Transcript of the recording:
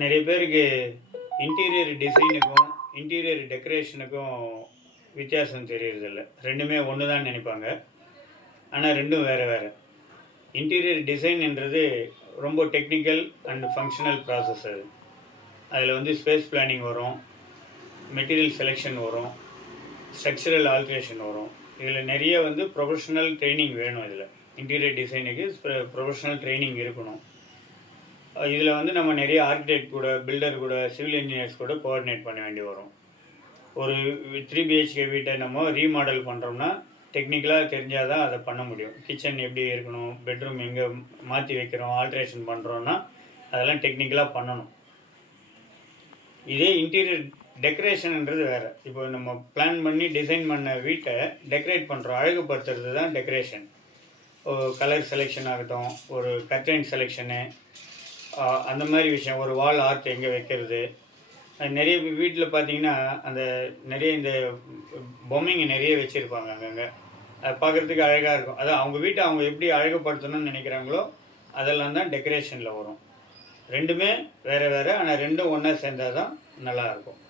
நிறைய பேருக்கு interior டிசைனுக்கும் interior டெக்கரேஷனுக்கும் வித்தியாசம் தெரியறதில்ல. ரெண்டுமே ஒன்று தான் நினைப்பாங்க. ஆனால் ரெண்டும் வேறு வேறு. இன்டீரியர் டிசைன்ன்றது ரொம்ப டெக்னிக்கல் அண்ட் ஃபங்க்ஷனல் ப்ராசஸ் அது. அதில் வந்து ஸ்பேஸ் பிளானிங் வரும், மெட்டீரியல் செலெக்ஷன் வரும், ஸ்ட்ரக்சரல் ஆல்ட்ரேஷன் வரும். இதில் நிறைய வந்து ப்ரொஃபஷனல் ட்ரைனிங் வேணும். இதில் இன்டீரியர் டிசைனுக்கு ப்ரொஃபஷனல் ட்ரைனிங் இருக்கணும். இதில் வந்து நம்ம நிறைய ஆர்கிடெக்ட் கூட, பில்டர் கூட, சிவில் இன்ஜினியர்ஸ் கூட கோஆர்டினேட் பண்ண வேண்டி வரும். ஒரு 3 பிஹெச்கே வீட்டை நம்ம ரீமாடல் பண்ணுறோம்னா டெக்னிக்கலாக தெரிஞ்சால் தான் அதை பண்ண முடியும். கிச்சன் எப்படி இருக்கணும், பெட்ரூம் எங்கே மாற்றி வைக்கிறோம், ஆல்ட்ரேஷன் பண்ணுறோன்னா அதெல்லாம் டெக்னிக்கலாக பண்ணணும். இதே இன்டீரியர் டெக்கரேஷன்ன்றது வேறு. இப்போ நம்ம பிளான் பண்ணி டிசைன் பண்ண வீட்டை டெக்கரேட் பண்ணுறோம், அழகுபடுத்துறது தான் டெக்கரேஷன். கலர் செலெக்ஷன் ஆகட்டும், ஒரு கர்டைன் செலெக்ஷனு, அந்த மாதிரி விஷயம், ஒரு வால் ஆர்ட் எங்கே வைக்கிறது. நிறைய வீட்டில் பார்த்தீங்கன்னா அந்த நிறைய இந்த பொம்மைங்க நிறைய வச்சுருப்பாங்க அங்கங்கே. அது பார்க்குறதுக்கு அழகாக இருக்கும். அதான் அவங்க வீட்டை அவங்க எப்படி அழகுபடுத்தணும்னு நினைக்கிறாங்களோ அதெல்லாம் தான் டெக்கரேஷனில் வரும். ரெண்டுமே வேறு வேறு, ஆனால் ரெண்டும் ஒன்றா சேர்ந்தால் தான் நல்லாயிருக்கும்.